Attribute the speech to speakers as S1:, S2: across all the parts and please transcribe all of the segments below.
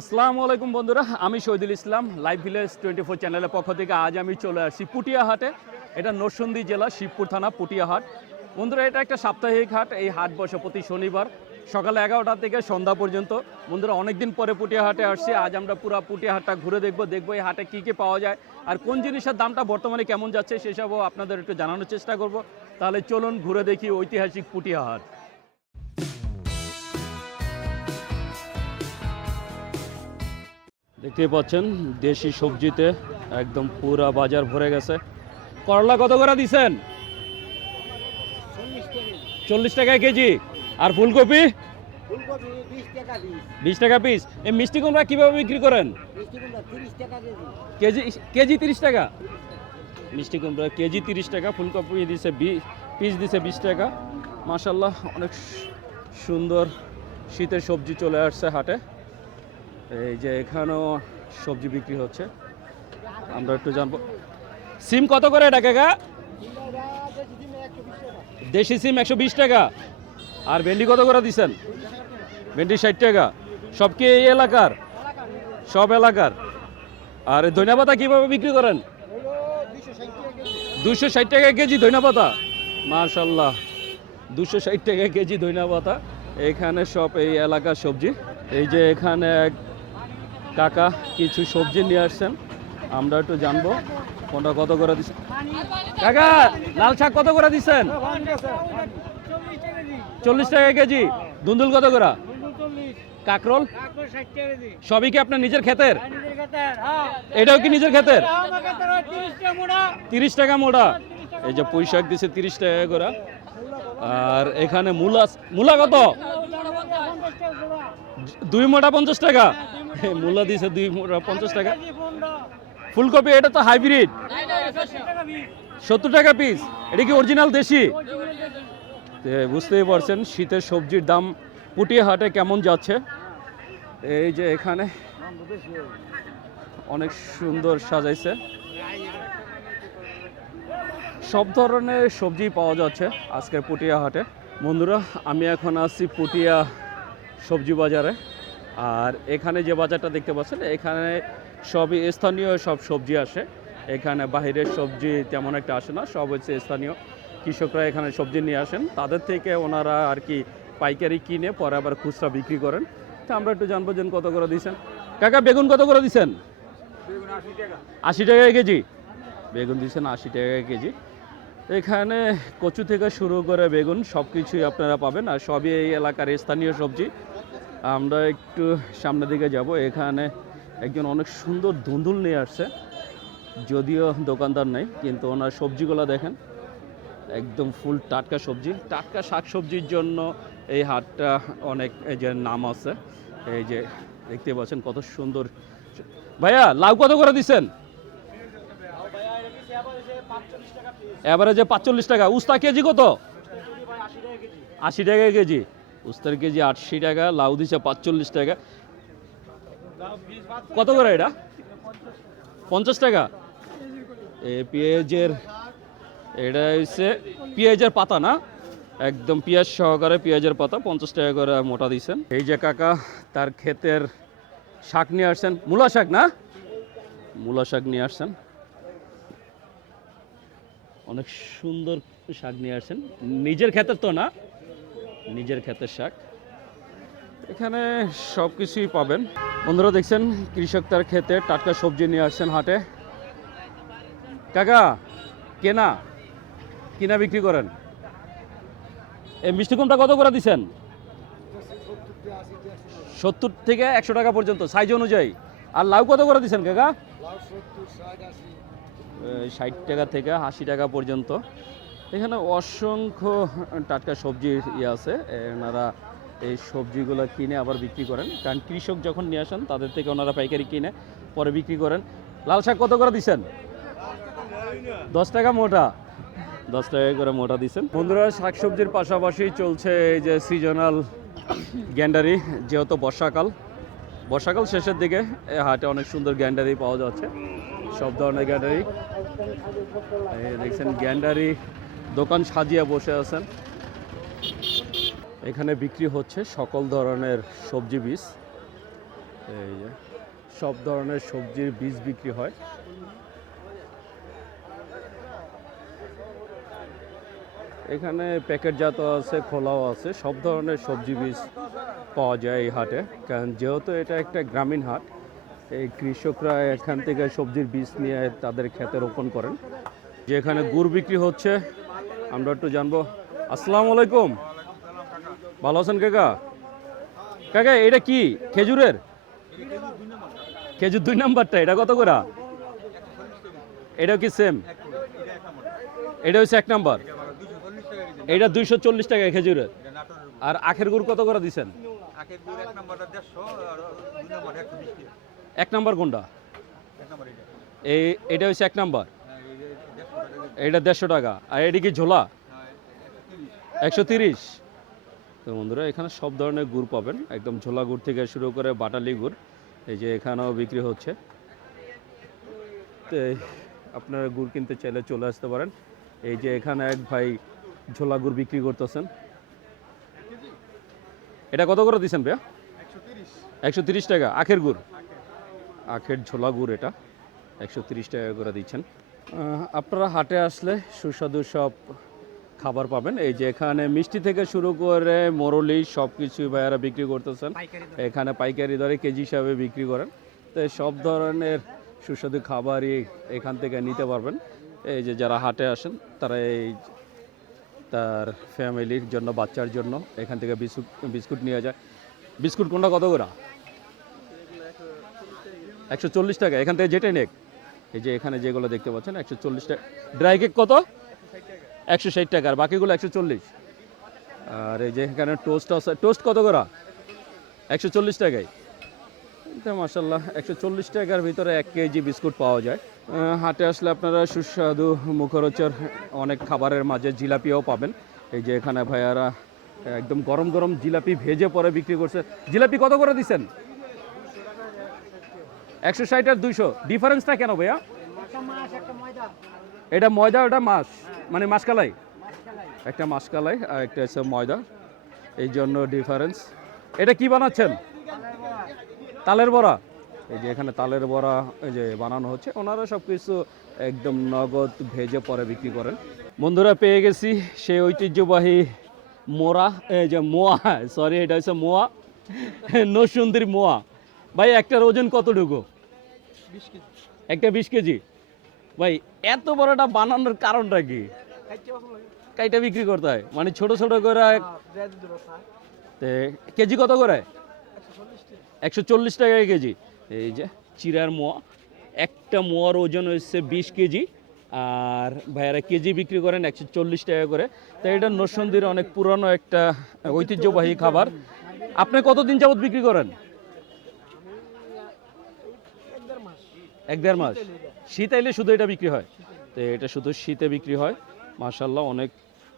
S1: আসসালামু আলাইকুম বন্ধুরা, আমি Shahidul Islam live village twenty four চ্যানেলের পক্ষ থেকে আজ আমি চলে আসছি পুটিয়াহাটে। এটা নরসন্দী জেলা, শিবপুর থানা, পুটিয়াহাট। বন্ধুরা, এটা একটা সাপ্তাহিক হাট, এই হাট বসে প্রতি শনিবার সকাল এগারোটা থেকে সন্ধ্যা পর্যন্ত। বন্ধুরা, অনেকদিন পরে পুটিয়াহাটে আসছি, আজ আমরা পুরো পুটিয়াহাটটা ঘুরে দেখব দেখব এই হাটে কী কী পাওয়া যায় আর কোন জিনিসের দামটা বর্তমানে কেমন যাচ্ছে সেসবও আপনাদের একটু জানানোর চেষ্টা করব। তাহলে চলুন ঘুরে দেখি ঐতিহাসিক পুটিয়াহাট। দেখতেই পাচ্ছেন দেশি সবজিতে একদম পুরা বাজার ভরে গেছে। করলা কত করে দিছেন? চল্লিশ টাকা কেজি। আর ফুলকপি?
S2: বিশ টাকা পিস।
S1: এই মিষ্টি কুমড়া কীভাবে বিক্রি করেন?
S2: কেজি।
S1: কেজি তিরিশ টাকা? মিষ্টি কুমড়া কেজি তিরিশ টাকা ফুলকপি দিছে পিস দিছে বিশ টাকা। মাশাল্লাহ অনেক সুন্দর শীতের সবজি চলে আসছে হাটে। এই যে এখানেও সবজি বিক্রি হচ্ছে। আমরা একটু জানব। সিম কত করে এটা, কাকা? দেশি সিম একশো বিশ টাকা। আর ভেন্ডি কত করে দিচ্ছেন ভেন্ডি ষাট টাকা। সব কি এই এলাকার? সব এলাকার। আর ধনিয়া পাতা কীভাবে বিক্রি করেন? দুশো ষাট টাকা কেজি ধনিয়া পাতা। মার্শাল্লাহ দুশো ষাট টাকা কেজি ধনিয়া পাতা। এখানে সব এই এলাকার সবজি। এই যে এখানে এক কাকা কিছু সবজি নিয়ে আসছেন, আমরা একটু জানব কোনটা কত করে দিচ্ছেন কাকা, লাল শাক কত করে দিচ্ছেন চল্লিশ টাকা কেজি, দুন্দুল কত করে? কাকরোল? সবই কি আপনার নিজের ক্ষেতের? এটাও কি নিজের ক্ষেতের? তিরিশ টাকা মোটা এই যে পুঁই শাক দিছে তিরিশ টাকা করে। আর এখানে মূলা মূলা কত? দুই মোটা পঞ্চাশ টাকা। মূলা দিয়েছে দুই পঞ্চাশ টাকা। ফুলকপি, এটা তো হাইব্রিড। সত্তর টাকা পিস এটা কি অরিজিনাল দেশি? বুঝতেই পারছেন, শীতের সবজির দাম পুটিয়ে হাটে কেমন যাচ্ছে। এই যে এখানে অনেক সুন্দর সাজাইছে। সব ধরনের সবজি পাওয়া যাচ্ছে আজকের পুটিয়া হাটে। বন্ধুরা, আমি এখন আসছি পুটিয়া সবজি বাজারে। আর এখানে যে বাজারটা দেখতে পাচ্ছেন এখানে সবই স্থানীয় সব সবজি আসে। এখানে বাইরের সবজি তেমন একটা আসে না সব হচ্ছে স্থানীয়। কৃষকরা এখানে সবজি নিয়ে আসেন। তাদের থেকে ওনারা আর কি পাইকারি কিনে পরে আবার খুচরা বিক্রি করেন। তা আমরা একটু জানব যে কত করে দিচ্ছেন। কাকা বেগুন কত করে দিচ্ছেন? আশি টাকা। কেজি? বেগুন দিচ্ছেন আশি টাকা কেজি। এখানে কচু থেকে শুরু করে বেগুন সব কিছুই আপনারা পাবেন। আর সবই এই এলাকার স্থানীয় সবজি। আমরা একটু সামনের দিকে যাব। এখানে একজন অনেক সুন্দর ধুন্দুল নিয়ে আসছে। যদিও দোকানদার নেই, কিন্তু ওনার সবজিগুলো দেখেন। একদম ফুল টাটকা সবজি। টাটকা শাক সবজির জন্য এই হাটটা অনেক যে নাম আছে। এই যে দেখতে পাচ্ছেন কত সুন্দর। ভাইয়া, লাউ কত করে দিচ্ছেন এবারে যে পাঁচচল্লিশ টাকা। উস্তা কেজি কত? আশি টাকা কেজি। উস্তার কেজি আশি টাকা লাউ দিচ্ছে পাঁচচল্লিশ টাকা। কত করে এটা? পঞ্চাশ টাকা? এ পেঁয়াজের, এটা হচ্ছে পেঁয়াজের পাতা না? একদম পেঁয়াজ সহকারে পেঁয়াজের পাতা, পঞ্চাশ টাকা করে মোটা দিয়েছেন এই যে কাকা, তার ক্ষেতের শাক নিয়ে আসছেন। মূলা শাক না? মূলা শাক নিয়ে আসছেন। অনেক সুন্দর শাক নিয়ে আসছেন। নিজের ক্ষেতের তো না? নিজের ক্ষেতের শাক। এখানে সব কিছুই পাবেন। বন্ধুরা দেখছেন কৃষক তার ক্ষেতে টাটকা সবজি নিয়ে আসছেন হাটে। কাকা কেনা? কিনা বিক্রি করেন? এই মিষ্টি কুমটা কত করে দিচ্ছেন সত্তর থেকে একশো টাকা পর্যন্ত সাইজ অনুযায়ী। আর লাউ কত করে দিচ্ছেন কাকা? ষাট টাকা থেকে আশি টাকা পর্যন্ত। এখানে অসংখ্য টাটকা সবজির ইয়ে আছে। ওনারা এই সবজিগুলো কিনে আবার বিক্রি করেন। কারণ কৃষক যখন নিয়ে আসেন, তাদের থেকে ওনারা পাইকারি কিনে পরে বিক্রি করেন। লাল শাক কত করে দিচ্ছেন দশ টাকা মোটা। দশ টাকা করে মোটা দিচ্ছেন বন্ধুরা, শাকসবজির পাশাপাশি চলছে এই যে সিজনাল গ্যান্ডারি, যেহেতু বর্ষাকাল। বর্ষাকাল শেষের দিকে হাটে অনেক সুন্দর গ্যান্ডারি পাওয়া যাচ্ছে। সব ধরনের গ্যান্ডারি। দেখছেন, গ্যান্ডারি দোকান সাজিয়ে বসে আছেন। এখানে বিক্রি হচ্ছে সকল ধরনের সবজি বীজ। এই যে, সব ধরনের সবজির বীজ বিক্রি হয়। এখানে প্যাকেটজাত আছে, খোলাও আছে, সব ধরনের সবজি বীজ পাওয়া যায় এই হাটে। কারণ যেহেতু এটা একটা গ্রামীণ হাট, এই কৃষকরা এখান থেকে সবজির বীজ নিয়ে তাদের ক্ষেতে রোপণ করেন। যেখানে গুড় বিক্রি হচ্ছে আমরা একটু জানব। আসসালামু আলাইকুম। ভালো আছেন কাকা? কাকা এটা কি? খেজুরের? খেজুর দুই নাম্বারটা এটা কত করে? এটা কি সেম এটা হচ্ছে এক নাম্বার। এটা দুইশো চল্লিশ টাকা খেজুরের। আর আখের গুড় কত করে
S3: গুড় এক নাম্বার
S1: কোনটা? এই এটা হচ্ছে এক নাম্বার
S3: হ্যাঁ, এই যে দেড়শো টাকা
S1: এটা দেড়শো টাকা। আর এটি কি ঝোলা? একশো তিরিশ। তো বন্ধুরা, এখানে সব ধরনের গুড় পাবেন। একদম ঝোলা গুড় থেকে শুরু করে বাটালি গুড়। এই যে এখানেও বিক্রি হচ্ছে। তো আপনারা গুড় কিনতে চাইলে চলে আসতে পারেন। এই যে এখানে এক ভাই ঝোলা গুড় বিক্রি করতেছেন। এটা কত করে দিচ্ছেন ভাইয়া?
S3: একশো তিরিশ
S1: টাকা, আখের গুড়। আখের ঝোলা গুড় এটা। একশো তিরিশ টাকা করে দিচ্ছেন। আপনারা হাটে আসলে সুস্বাদু সব খাবার পাবেন। এই যে এখানে মিষ্টি থেকে শুরু করে মোরলি সব কিছু ভাইয়ারা বিক্রি করতেছেন। এখানে পাইকারি দরে কেজি হিসাবে বিক্রি করেন। তো এই সব ধরনের সুস্বাদু খাবারই এখান থেকে নিতে পারবেন। এই যে যারা হাটে আসেন তারা এই তার ফ্যামিলির জন্য বাচ্চার জন্য এখান থেকে বিস্কুট বিস্কুট নিয়ে যায়। বিস্কুট কোনটা? কত করে? একশো চল্লিশ টাকা। এখান থেকে যেটাই নেক। এই যে এখানে যেগুলো দেখতে পাচ্ছেন, একশো চল্লিশ টাকা। ড্রাই কেক কত? একশো ষাট টাকা আর বাকিগুলো একশো চল্লিশ। আর এই যে এখানে টোস্ট আছে, টোস্ট কত করা? একশো চল্লিশ টাকায়। মাসাল্লাহ একশো চল্লিশ টাকার ভিতরে এক কেজি বিস্কুট পাওয়া যায়। হাটে আসলে আপনারা সুস্বাদু মুখরোচর অনেক খাবারের মাঝে জিলাপিও পাবেন। এই যে এখানে ভাইয়ারা একদম গরম গরম জিলাপি ভেজে পরে বিক্রি করছে। জিলাপি কত করে দিচ্ছেন একশো ষাট আর দুইশো। ডিফারেন্সটা কেন ভাইয়া? এটা ময়দা ওটা মাছ? মানে মাসকালাই একটা মাসকালাই আর একটা হচ্ছে ময়দা। এই জন্য ডিফারেন্স এটা কি বানাচ্ছেন? তালের বড়া। এই যে এখানে তালের বড়া এই যে বানানো হচ্ছে। ওনারা সব কিছু একদম নগদ ভেজে পরে বিক্রি করেন। বন্ধুরা পেয়ে গেছি সেই ঐতিহ্যবাহী মোরা এই যে মোয়া সরি এটা হচ্ছে মোয়া। নসুন্দির মোয়া। ভাই একটার ওজন কতটুকু? একটা বিশ কেজি? ভাই এত বড়টা বানানোর কারণটা কি? কাইটা বিক্রি করতে হয়? মানে ছোট ছোট করে কেজি কত করে? একশো চল্লিশ টাকা। কেজি। এই যে চিরার মোয়া। একটা মোয়ার ওজন হচ্ছে বিশ কেজি। আর ভাইয়ারা কেজি বিক্রি করেন একশো চল্লিশ টাকা করে। তাই এটা নরসন্দির অনেক পুরনো একটা ঐতিহ্যবাহী খাবার। আপনি কতদিন যাবত বিক্রি করেন? এক দেড় মাস। শীত আইলে শুধু এটা বিক্রি হয়। তো এটা শুধু শীতে বিক্রি হয়। মার্শাল্লাহ অনেক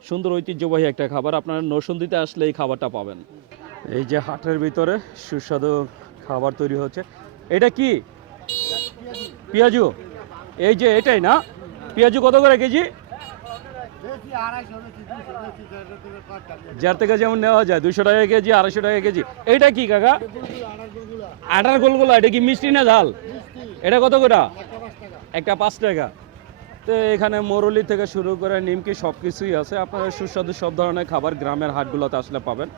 S1: সুন্দর ঐতিহ্যবাহী একটা খাবার। আপনারা নরসন্দিতে আসলে এই খাবারটা পাবেন। এই যে হাটের ভিতরে সুস্বাদু খাবার তৈরি হচ্ছে। এটা কি? পেঁয়াজু। এই যে এটাই না? পেঁয়াজু কত করে কেজি? যার থেকে যেমন নেওয়া যায় দুশো টাকা কেজি আড়াইশো টাকা কেজি। এইটা কি কাকা? আটার গোলগুলো এটা কি মিষ্টি না ঝাল? এটা কত করে?
S2: একটা পাঁচ টাকা।
S1: তো এখানে মরুলি থেকে শুরু করে নিমকি সব কিছুই আছে। আপনারা সুস্বাদু সব ধরনের খাবার গ্রামের হাটগুলোতে আসলে পাবেন।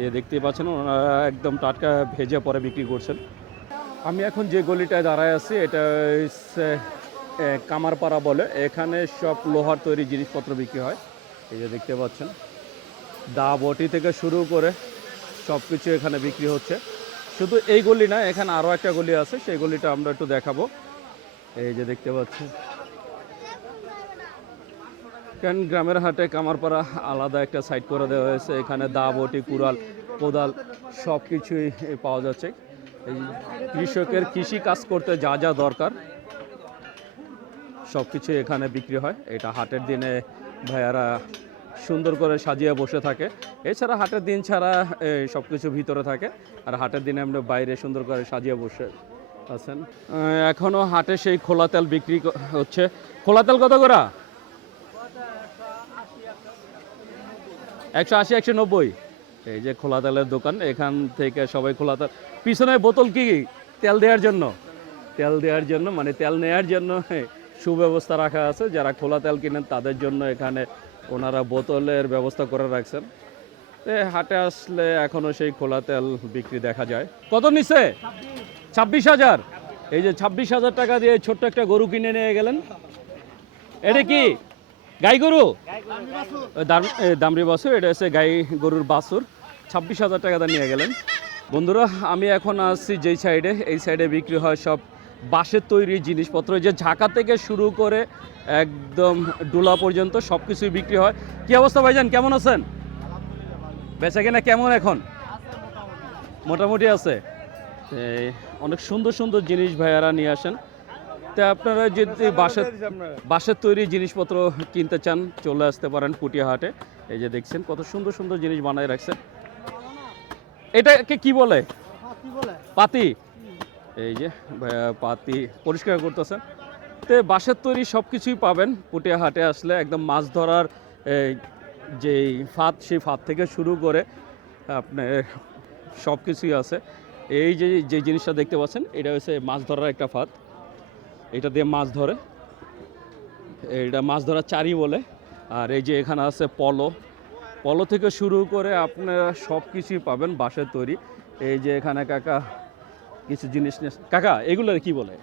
S1: এ দেখতেই পাচ্ছেন, ওনারা একদম টাটকা ভেজে পরে বিক্রি করছেন। আমি এখন যে গলিটায় দাঁড়ায় আছি, এটা কামারপাড়া বলে। এখানে সব লোহার তৈরি জিনিসপত্র বিক্রি হয়। এই যে দেখতে পাচ্ছেন, দা বটি থেকে শুরু করে সব কিছু এখানে বিক্রি হচ্ছে। শুধু এই গলি না, এখানে আরও একটা গলি আছে, সেই গলিটা আমরা একটু দেখাবো। এই যে দেখতে পাচ্ছি। কারণ গ্রামের হাটে কামারপাড়া আলাদা একটা সাইড করে দেওয়া হয়েছে, এখানে দা, বটি, কুড়াল, কোদাল সব কিছুই পাওয়া যাচ্ছে। এই কৃষকের কৃষি কাজ করতে যা যা দরকার সব কিছু এখানে বিক্রি হয়। এটা হাটের দিনে ভাইয়ারা সুন্দর করে সাজিয়ে বসে থাকে। এছাড়া হাটের দিন ছাড়া সব কিছু ভিতরে থাকে। আর হাটের দিনে আমরা বাইরে সুন্দর করে সাজিয়ে বসে আছেন। আহ, এখনও হাটে সেই খোলা তেল বিক্রি হচ্ছে। খোলা তেল কত করা? একশো আশি একশো নব্বই। এই যে খোলা তেলের দোকান এখান থেকে সবাই খোলা তেল পিছনে বোতল কি তেল দেওয়ার জন্য? তেল দেওয়ার জন্য মানে তেল নেওয়ার জন্য সুব্যবস্থা রাখা আছে। যারা খোলা তেল কিনেন তাদের জন্য এখানে ওনারা বোতলের ব্যবস্থা করে রাখছেন। হাটে আসলে এখনও সেই খোলা তেল বিক্রি দেখা যায়। কত নিচ্ছে? ছাব্বিশ হাজার। এই যে ছাব্বিশ হাজার টাকা দিয়ে ছোট্ট একটা গরু কিনে নিয়ে গেলেন। এটা কি? গাই গরু? দামরি বাছুর, এটা হচ্ছে গাই গরুর বাছুর। ছাব্বিশ হাজার টাকা দিয়ে নিয়ে গেলেন। বন্ধুরা, আমি এখন আসছি যেই সাইডে এই সাইডে বিক্রি হয় সব বাঁশের তৈরি জিনিসপত্র যে ঝাঁকা থেকে শুরু করে একদম ডোলা পর্যন্ত সব কিছুই বিক্রি হয়। কি অবস্থা ভাইজান কেমন আছেন? বেচা কেনা কেমন এখন? মোটামুটি আছে। এই অনেক সুন্দর সুন্দর জিনিস ভাইয়ারা নিয়ে আসেন। তা আপনারা যদি বাসের বাঁশের তৈরি জিনিসপত্র কিনতে চান চলে আসতে পারেন পুটিয়া হাটে এই যে দেখছেন কত সুন্দর সুন্দর জিনিস বানায় রাখছে এটাকে কি বলে। পাতি? এই যে পাতি পরিষ্কার করতেছে। তো বাঁশের তৈরি সব কিছুই পাবেন, পুটিয়া হাটে আসলে একদম মাছ ধরার যেই ফাঁদ, সেই ফাঁদ থেকে শুরু করে আপনার সব কিছুই আছে। এই যে যে জিনিসটা দেখতে পাচ্ছেন, এটা হচ্ছে মাছ ধরার একটা ফাঁদ। এটা দিয়ে মাছ ধরে। এটা মাছ ধরার চারি বলে। আর এই যে এখানে আছে পলো। পলো থেকে শুরু করে আপনারা সব কিছুই পাবেন বাঁশের তৈরি। এই যে এখানে কাকা কিছু জিনিস কাকা এগুলো কি বলে?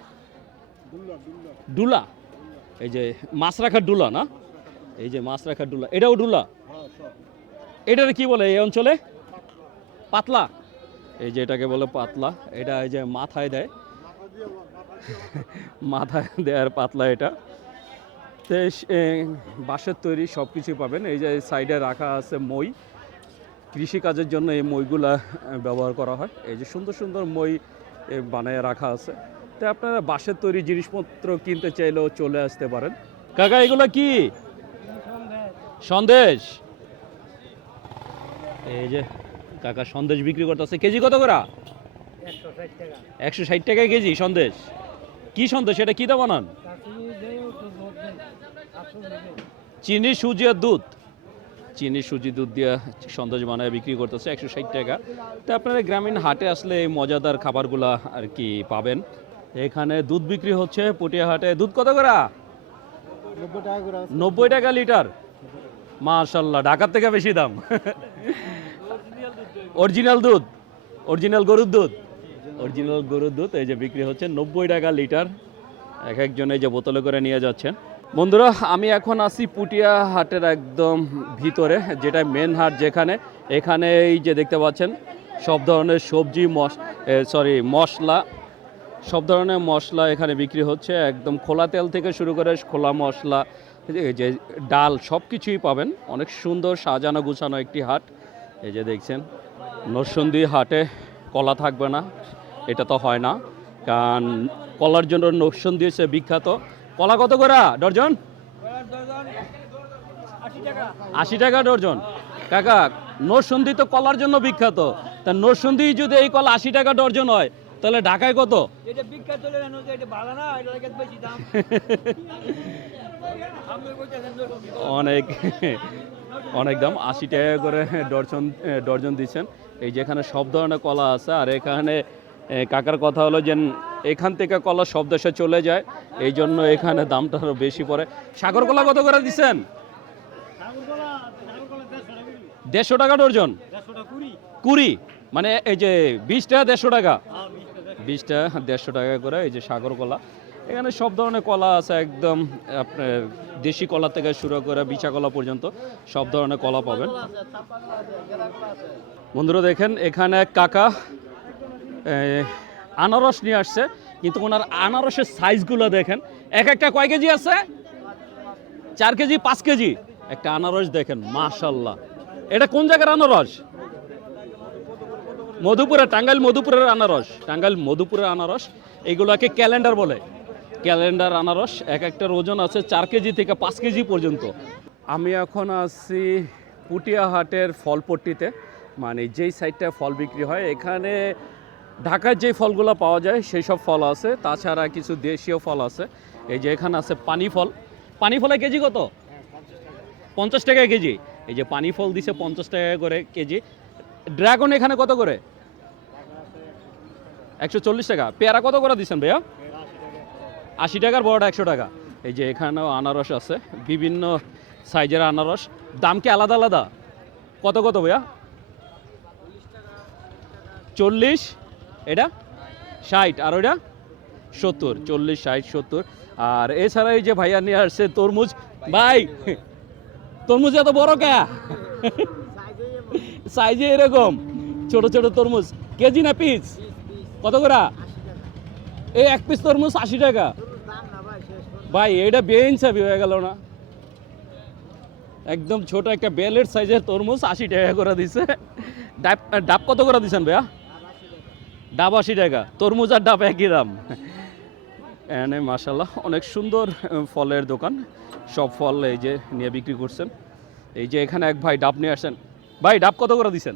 S1: ডুলা। এই যে মাছ রাখার ডুলা না? এই যে মাছ রাখার ডুলা। এটাও ডুলা? এটার কি বলে এই অঞ্চলে? পাতলা। এই যে এটাকে বলে পাতলা। এটা এই যে মাথায় দেয়। মাথায় দেওয়ার পাতলা এটা। তো বাঁশের তৈরি সব কিছু পাবেন। এই যে সাইডে রাখা আছে মই। কৃষিকাজের জন্য এই মইগুলা ব্যবহার করা হয়। এই যে সুন্দর সুন্দর মই বানায় রাখা আছে। তো আপনারা বাঁশের তৈরি জিনিসপত্র কিনতে চাইলেও চলে আসতে পারেন। কাকা এগুলো কি? সন্দেশ। এই যে কাকা সন্দেশ বিক্রি করতেছে। কেজি কত করে? একশো ষাট টাকা কেজি সন্দেশ। কি সন্দেশ? এটা কি দা বানান চিনি সুজি আর দুধ। চিনি সুজি দুধ দিয়ে সন্দেশ বানায় বিক্রি করতেছে একশো ষাট টাকা। তো আপনারা গ্রামীণ হাটে আসলে এই মজাদার খাবারগুলা আর কি পাবেন? এখানে দুধ বিক্রি হচ্ছে পটিয়া হাটে দুধ কত করে?
S2: নব্বই টাকা করে
S1: নব্বই টাকা লিটার। মাশাল্লাহ ঢাকার থেকে বেশি দাম। অরিজিনাল দুধ। অরিজিনাল গরুর দুধ। অরিজিনাল গরুর দুধ এই যে বিক্রি হচ্ছে নব্বই টাকা লিটার। এক একজন এই যে বোতলে করে নিয়ে যাচ্ছেন। বন্ধুরা, আমি এখন আছি পুটিয়া হাটের একদম ভিতরে, যেটা মেন হাট যেখানে। এখানে এই যে দেখতে পাচ্ছেন, সব ধরনের সবজি, মশ সরি মশলা, সব ধরনের মশলা এখানে বিক্রি হচ্ছে। একদম খোলা তেল থেকে শুরু করে খোলা মশলা যে ডাল, সব কিছুই পাবেন। অনেক সুন্দর সাজানো গুছানো একটি হাট। এই যে দেখছেন নরসন্দী হাটে কলা থাকবে না, এটা তো হয় না। কারণ কলার জন্য নরসন্দী হচ্ছে বিখ্যাত। কলা কত করে? ডর্জন? আশি টাকা ডর্জন। কাকা নরসন্দী তো কলার জন্য বিখ্যাত। তা নরসন্দী যদি এই কলা আশি টাকা ডর্জন হয় তাহলে ঢাকায় কত? অনেক অনেক দাম আশি টাকা করে ডর্জন ডর্জন দিচ্ছেন। এই যেখানে সব ধরনের কলা আছে আর এখানে কাকার কথা হলো যে, এখান থেকে কলা সব দেশে চলে যায়, এই জন্য এখানে দামটা আরও বেশি পড়ে। সাগর কলা কত করে দিচ্ছেন? দেড়শো টাকা ডর্জন? কুড়ি। মানে এই যে বিশ টাকা, দেড়শো টাকা? বিশ টাকা, দেড়শো টাকা করে এই যে সাগর কলা এখানে সব ধরনের কলা আছে, একদম আপনার দেশি কলা থেকে শুরু করে বিচা কলা পর্যন্ত সব ধরনের কলা পাবেন। বন্ধুরা দেখেন, এখানে কাকা আনারস নিয়ে আসছে। কিন্তু ওনার আনারসের সাইজগুলো দেখেন। এক একটা কয় কেজি আছে? চার কেজি, পাঁচ কেজি? একটা আনারস দেখেন, মাশাল্লাহ। এটা কোন জায়গার আনারস? মধুপুরে টাঙ্গাইল মধুপুরের আনারস। টাঙ্গাইল মধুপুরের আনারস, এগুলোকে ক্যালেন্ডার বলে। ক্যালেন্ডার আনারস, এক একটার ওজন আছে চার কেজি থেকে পাঁচ কেজি পর্যন্ত। আমি এখন আছি পুটিয়া হাটের ফলপট্টিতে। মানে যেই সাইডটা ফল বিক্রি হয়, এখানে ঢাকার যে ফলগুলো পাওয়া যায়, সেই সব ফল আছে। তাছাড়া কিছু দেশীয় ফল আছে। এই যে এখানে আছে পানি ফল। পানি ফলের কেজি কত? পঞ্চাশ টাকা কেজি। এই যে পানি ফল দিছে পঞ্চাশ টাকা করে কেজি। ড্রাগন এখানে কত করে? একশো চল্লিশ টাকা। পেয়ারা কত করে দিচ্ছেন ভাইয়া? আশি টাকার বড়টা একশো টাকা। এই যে এখানেও আনারস আছে। বিভিন্ন সাইজের আনারস। দাম কি আলাদা আলাদা? কত কত ভাইয়া? চল্লিশ। এটা? ষাট, আর ওইটা? সত্তর, চল্লিশ, ষাট, সত্তর। আর এছাড়া এই যে ভাইয়া নিয়ে আসছে তরমুজ, ভাই, তরমুজ এত বড় কে? সাইজে এরকম, ছোট ছোট তরমুজ। কেজি না পিস? কত করে? এই এক পিস তরমুজ আশি টাকা। ভাই এটা বেইনসাবি হয়ে গেল না। একদম ছোট একটা বেলের সাইজের তরমুজ আশি টাকা করে দিছে। ডাব ডাব কত করে দিছেন ভাইয়া? ডাব আশি টাকা তরমুজ আর ডাব একই দাম এনে মাসাল্লাহ অনেক সুন্দর ফলের দোকান। সব ফল এই যে নিয়ে বিক্রি করছেন। এই যে এখানে এক ভাই ডাব নিয়ে আসেন ভাই, ডাব কত করে দিচ্ছেন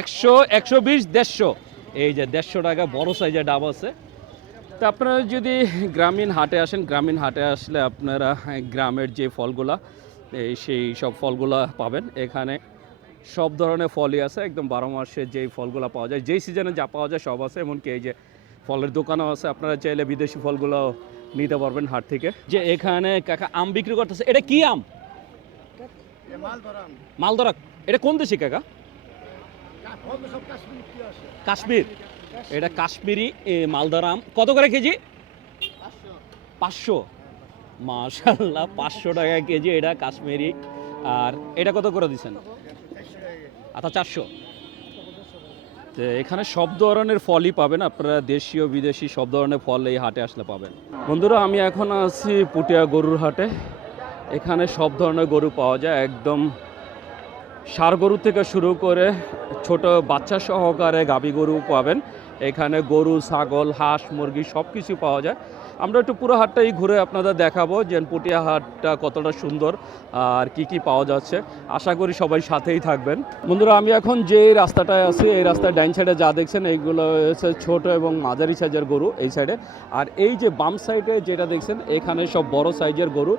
S1: একশো একশো বিশ, দেড়শো। এই যে দেড়শো টাকা, বড় সাইজের ডাব আছে। তা আপনারা যদি গ্রামীণ হাটে আসেন, গ্রামীণ হাটে আসলে আপনারা, গ্রামের যে ফলগুলা সেই সব ফলগুলা পাবেন। এখানে সব ধরনের ফলই আছে একদম বারো মাসে যেই ফলগুলো পাওয়া যায় যেই সিজনে যা পাওয়া যায় সব আছে এমনকি এই যে ফলের দোকানও আছে আপনারা চাইলে বিদেশি ফলগুলো নিতে পারবেন হাট থেকে। যে এখানে কাকা আম বিক্রি করতেছে এটা কি আম?
S2: মাল
S1: মালদরা এটা কোন দেশি কাকা?
S2: কাশ্মীর।
S1: এটা কাশ্মীরি মালদার আম। কত করে কেজি? পাঁচশো। মাশাল্লাহ পাঁচশো টাকা কেজি এটা কাশ্মীরি। আর এটা কত করে দিচ্ছেন? আচ্ছা চারশো। তো এখানে সব ধরনের ফলই পাবেন, আপনারা দেশীয়, বিদেশি সব ধরনের ফল এই হাটে আসলে পাবেন। বন্ধুরা, আমি এখন আছি পুটিয়া গরুর হাটে। এখানে সব ধরনের গরু পাওয়া যায়, একদম সার গরু থেকে শুরু করে ছোট বাচ্চা সহকারে গাবি গরু পাবেন। এখানে গরু, ছাগল, হাঁস, মুরগি সব কিছু পাওয়া যায়। আমরা একটু পুরো হাটটাই ঘুরে আপনাদের দেখাবো যে পুটিয়া হাটটা কতটা সুন্দর আর কি কি পাওয়া যাচ্ছে। আশা করি সবাই সাথেই থাকবেন। বন্ধুরা, আমি এখন যে রাস্তাটায় আছি, এই রাস্তার ডাইন সাইডে যা দেখছেন, এইগুলো হচ্ছে ছোট এবং মাঝারি সাইজের গরু এই সাইডে। আর এই যে বাম সাইডে যেটা দেখছেন, এখানে সব বড় সাইজের গরু।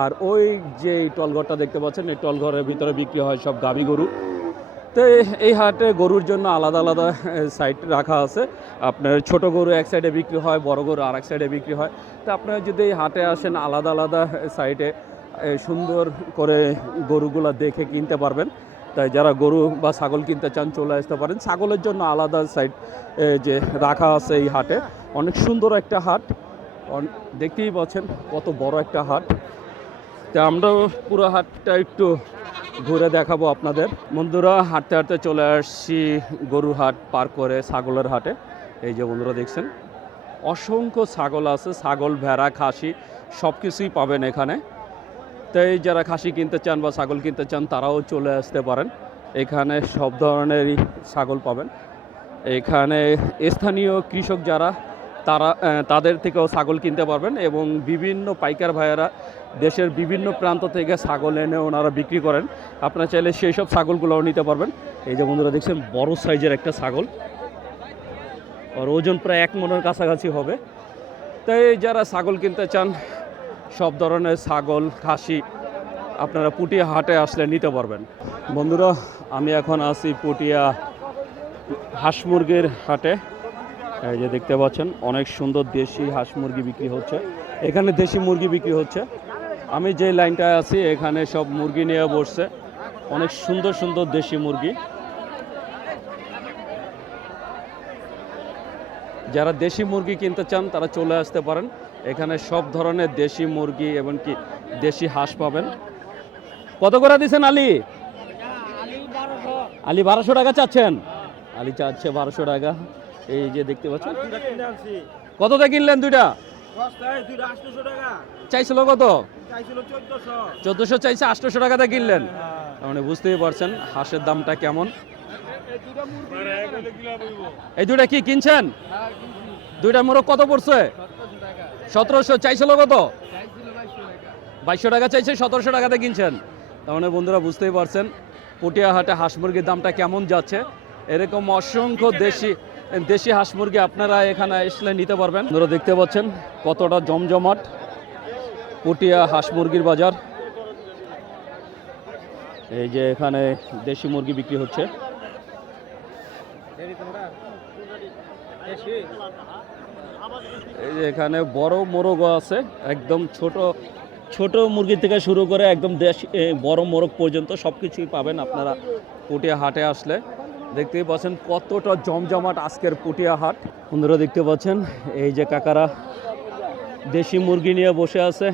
S1: আর ওই যে টলঘরটা দেখতে পাচ্ছেন, এই টলঘরের ভিতরে বিক্রি হয় সব গাবি গরু। তো এই- হাটে গরুর জন্য আলাদা আলাদা সাইড রাখা আছে। আপনার ছোট গরু এক সাইডে বিক্রি হয়, বড় গরু আর এক সাইডে বিক্রি হয়। তো আপনারা যদি এই হাটে আসেন, আলাদা আলাদা সাইডে সুন্দর করে গরুগুলো দেখে কিনতে পারবেন। তাই যারা গরু বা ছাগল কিনতে চান, চলে আসতে পারেন। ছাগলের জন্য আলাদা সাইড যে রাখা আছে এই হাটে। অনেক সুন্দর একটা হাট। দেখতেই পাচ্ছেন কত বড় একটা হাট। তা আমরাও পুরো হাটটা একটু ঘুরে দেখাবো আপনাদের। বন্ধুরা, হাঁটতে হাঁটতে চলে আসছি গরুর হাট পার করে ছাগলের হাটে। এই যে বন্ধুরা দেখছেন, অসংখ্য ছাগল আছে, ছাগল, ভেড়া, খাসি সব কিছুই পাবেন এখানে। তাই যারা খাসি কিনতে চান বা ছাগল কিনতে চান, তারাও চলে আসতে পারেন। এখানে সব ধরনেরই ছাগল পাবেন। এখানে স্থানীয় কৃষক যারা তারা তাদের থেকেও ছাগল কিনতে পারবেন এবং বিভিন্ন পাইকার ভাইয়েরা দেশের বিভিন্ন প্রান্ত থেকে ছাগল এনে ওনারা বিক্রি করেন। আপনারা চাইলে সেই সব ছাগলগুলোও নিতে পারবেন। এই যে বন্ধুরা দেখছেন, বড় সাইজের একটা ছাগল। আর ওজন প্রায় এক মনের কাছাকাছি হবে। তাই যারা ছাগল কিনতে চান, সব ধরনের ছাগল, খাসি আপনারা পুটিয়া হাটে আসলে নিতে পারবেন। বন্ধুরা, আমি এখন আছি পুটিয়া হাঁস মুরগির হাটে। এই যে দেখতে পাচ্ছেন অনেক সুন্দর দেশি হাঁস মুরগি বিক্রি হচ্ছে। এখানে দেশি মুরগি বিক্রি হচ্ছে। আমি যে লাইনটায় আছি এখানে সব মুরগি নিয়ে বসছে। অনেক সুন্দর সুন্দর দেশি মুরগি। যারা দেশি মুরগি কিনতে চান তারা চলে আসতে পারেন। এখানে সব ধরনের দেশি মুরগি এবং কি দেশি হাঁস পাবেন। কত করে দিচ্ছেন আলী? আলী বারোশো। টাকা চাচ্ছেন? আলী চাচ্ছে বারোশো টাকা। এই যে দেখতে পাচ্ছেন? কতটা কিনলেন দুইটা? চাইছিল কত? চোদ্দশো। চাইছে আটশোশো টাকাতে কিনলেন। মানে বুঝতেই পারছেন হাঁসের দামটা কেমন। এই দুইটা কি কিনছেন? দুইটা মোরগ কত পড়ছে? সতেরোশো চাইছিল কত? বাইশশো টাকা। চাইছে সতেরোশো টাকাতে কিনছেন। তার মানে বন্ধুরা বুঝতেই পারছেন পটিয়া হাটে হাঁস মুরগির দামটা কেমন যাচ্ছে। এরকম অসংখ্য দেশি দেশি হাঁস মুরগি আপনারা এখানে আসলে নিতে পারবেন। আপনারা দেখতে পাচ্ছেন কতটা জমজমাট পটিয়া হাঁস মুরগির বাজার। এই যে এখানে দেশি মুরগি বিক্রি হচ্ছে। এই যে এখানে বড় মোরগ আছে, একদম ছোট ছোট মুরগি থেকে শুরু করে একদম দেশ বড় মোরগ পর্যন্ত সব কিছুই পাবেন আপনারা পুটিয়া হাটে আসলে। দেখতেই পাচ্ছেন কতটা জমজমাট আজকের পুটিয়া হাট বন্ধুরা দেখতে পাচ্ছেন, এই যে কাকারা দেশি মুরগি নিয়ে বসে আছে।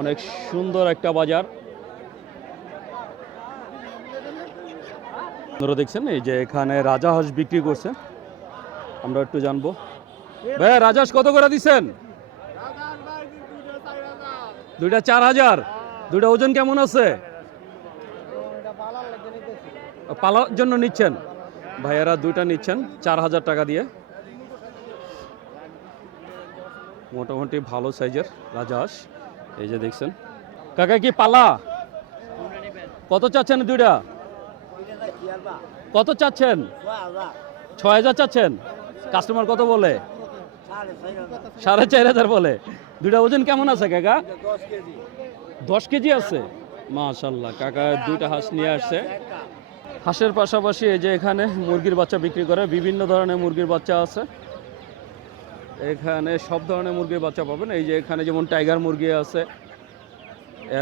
S1: অনেক সুন্দর একটা বাজার। আপনারা দেখছেন, এই যে এখানে রাজা হাঁস বিক্রি করছে। আমরা একটু জানব। ভাই রাজহাঁস কত করে দিচ্ছেন? দুইটা চার হাজার। দুইটা ওজন কেমন আছে? পালার জন্য নিচ্ছেন। ভাইয়ারা দুইটা নিচ্ছেন, চার হাজার টাকা দিয়ে। মোটামুটি ভালো সাইজের রাজহাঁস। এই যে দেখছেন। কাকা, কি পালা? কত চাচ্ছেন দুইটা? কত চাচ্ছেন? ছয় হাজার চাচ্ছেন। কাস্টমার কত বলে? সাড়ে চার হাজার বলে। দুইটা ওজন কেমন আছে কাকা? দশ কেজি। আছে? মাশাল্লাহ কাকা দুইটা হাঁস নিয়ে আসছে। হাঁসের পাশাপাশি এই যে এখানে মুরগির বাচ্চা বিক্রি করে, বিভিন্ন ধরনের মুরগির বাচ্চা আছে। এখানে সব ধরনের মুরগির বাচ্চা পাবেন। এই যে এখানে যেমন টাইগার মুরগি আছে,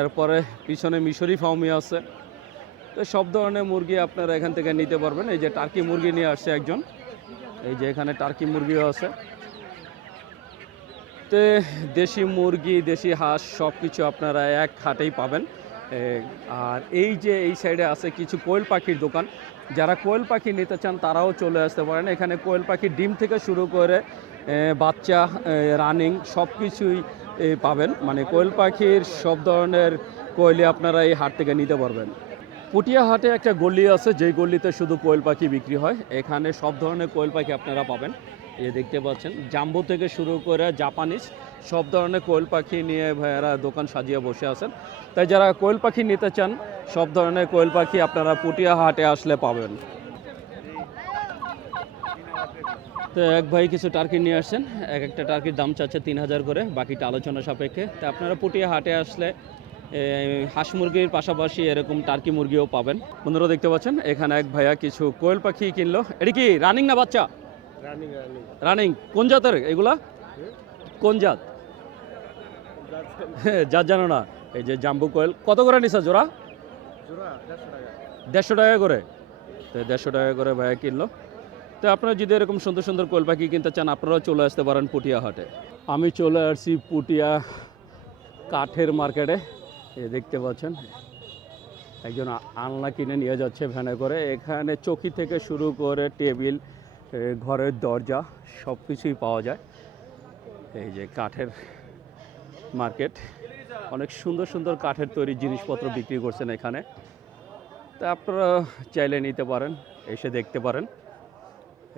S1: এরপরে পিছনে মিশরি ফাউমি আছে। তো সব ধরনের মুরগি আপনারা এখান থেকে নিতে পারবেন। এই যে টার্কি মুরগি নিয়ে আসছে একজন। এই যে এখানে টার্কি মুরগিও আছে। তো দেশি মুরগি, দেশি হাঁস সব কিছু আপনারা এক হাটেই পাবেন। আর এই যে এই সাইডে আছে কিছু কোয়েল পাখির দোকান। যারা কোয়েল পাখি নিতে চান, তারাও চলে আসতে পারেন। এখানে কোয়েল পাখির ডিম থেকে শুরু করে বাচ্চা রানিং সব কিছুই পাবেন। মানে কোয়েল পাখির সব ধরনের কোয়েলই আপনারা এই হাট থেকে নিতে পারবেন। পুটিয়া হাটে একটা গলি আছে, যেই গলিতে শুধু কোয়েল পাখি বিক্রি হয়। এখানে সব ধরনের কোয়েল পাখি আপনারা পাবেন। এই দেখতে পাচ্ছেন। জাম্বো থেকে শুরু করে জাপানিজ সব ধরনের কোয়েল পাখি নিয়ে ভাইয়ারা দোকান সাজিয়ে বসে আছেন। তাই যারা কোয়েল পাখি নিতে চান, সব ধরনের কোয়েল পাখি আপনারা পুটিয়া হাটে আসলে পাবেন। তো এক ভাই কিছু টার্কি নিয়ে আসছেন। এক একটা টার্কির দাম চাচ্ছে তিন হাজার করে, বাকিটা আলোচনা সাপেক্ষে। তা আপনারা পুটিয়া হাটে আসলে হাঁস মুরগির পাশাপাশি এরকম টার্কি মুরগিও পাবেন। বন্ধুরা দেখতে পাচ্ছেন, এখানে এক ভাইয়া কিছু কোয়েল পাখি কিনলো। এটা কি, রানিং না বাচ্চা? রানিং কোন জাতের? এগুলা? কোন জাত? জাত জানো না। এই যে জাম্বু কোয়েল। কত করে নিছা জোড়া? দেড়শো টাকা। করে? তো দেড়শো টাকা করে ভাইয়া কিনলো। তো আপনারা যদি এরকম সুন্দর সুন্দর কোয়েল পাখি কিনতে চান আপনারাও চলে আসতে পারেন পুটিয়া হাটে আমি চলে আসছি পুটিয়া কাঠের মার্কেটে। এ দেখতে পাচ্ছেন। একজন আলনা কিনে নিয়ে যাচ্ছে ভ্যানে করে। এখানে চৌকি থেকে শুরু করে টেবিল ঘরের দরজা সব কিছুই পাওয়া যায়। এই যে কাঠের মার্কেট। অনেক সুন্দর সুন্দর কাঠের তৈরি জিনিসপত্র বিক্রি করছেন এখানে। তা আপনারা চাইলে নিতে পারেন, এসে দেখতে পারেন।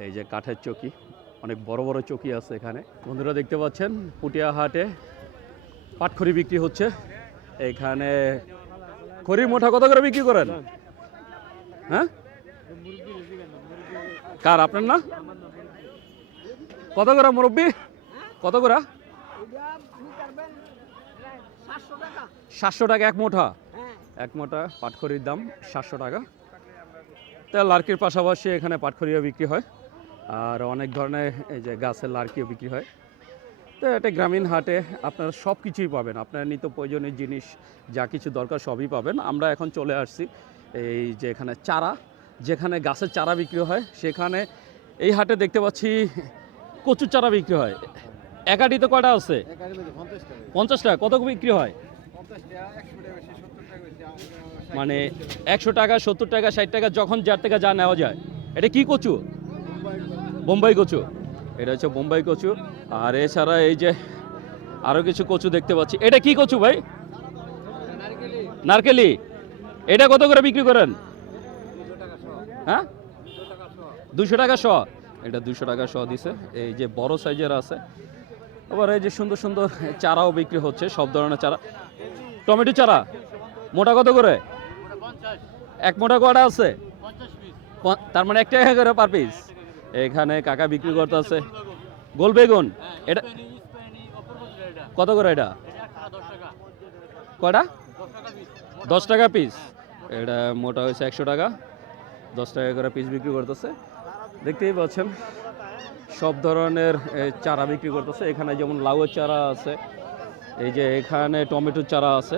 S1: এই যে কাঠের চকি, অনেক বড় বড় চকি আছে এখানে। বন্ধুরা দেখতে পাচ্ছেন, পুটিয়া হাটে পাটখড়ি বিক্রি হচ্ছে। এখানে খড়ি মোটা কত করে বিক্রি করেন? হ্যাঁ? কার, আপনার না? কত করে মুরব্বী? কত করে? সাতশো টাকা, এক মোটা এক মোটা পাটখড়ির দাম সাতশো টাকা। তা লার্কির পাশাপাশি এখানে পাটখড়িও বিক্রি হয়, আর অনেক ধরনের এই যে গাছের লার্কিও বিক্রি হয়। তো এটা গ্রামীণ হাটে আপনারা সব কিছুই পাবেন, আপনার নিত্য প্রয়োজনীয় জিনিস, যা কিছু দরকার সবই পাবেন। আমরা এখন চলে আসছি এই যে এখানে চারা যেখানে গাছের চারা বিক্রি হয় সেখানে এই হাটে দেখতে পাচ্ছি কচুর চারা বিক্রি হয়। একাটিতে কয়টা আছে? পঞ্চাশ টাকা। কত বিক্রি হয়? মানে একশো টাকা সত্তর টাকা ষাট টাকা যখন যার থেকে যা নেওয়া যায়। এটা কি কচু? বোম্বাই কচু। এটা হচ্ছে বোম্বাই কচু। আর এছাড়া এই যে আরও কিছু কচু দেখতে পাচ্ছি। এটা কি কচু ভাই? নারকেলি। এটা কত করে বিক্রি করেন? হ্যাঁ? দুশো টাকা শ। এটা দুশো টাকা শ দিছে। এই যে বড় সাইজের আছে। আবার এই যে সুন্দর সুন্দর চারাও বিক্রি হচ্ছে, সব ধরনের চারা। টমেটো চারা, মোটা কত করে? এক মোটা কটা আছে? তার মানে এক টাকা করে পার পিস এখানে কাকা বিক্রি করতে আছে গোল বেগুন, এটা কত করে এটা? কটা? দশ টাকা পিস এটা মোটা হয়েছে একশো টাকা। দশ টাকা করে পিস বিক্রি করতেছে। দেখতেই পাচ্ছেন, সব ধরনের চারা বিক্রি করতেছে। এখানে যেমন লাউয়ের চারা আছে, এই যে এখানে টমেটোর চারা আছে,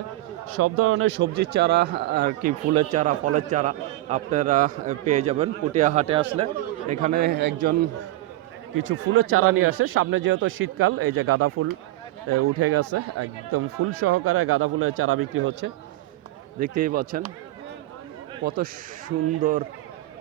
S1: সব ধরনের সবজির চারা, আর কি, ফুলের চারা, ফলের চারা আপনারা পেয়ে যাবেন। হাটে আসলে এখানে একজন কিছু ফুলের চারা নিয়ে আসে। সামনে যেহেতু শীতকাল, এই যে গাঁদা ফুল উঠে গেছে। একদম ফুল সহকারে গাঁদা ফুলের চারা বিক্রি হচ্ছে। দেখতেই পাচ্ছেন, কত সুন্দর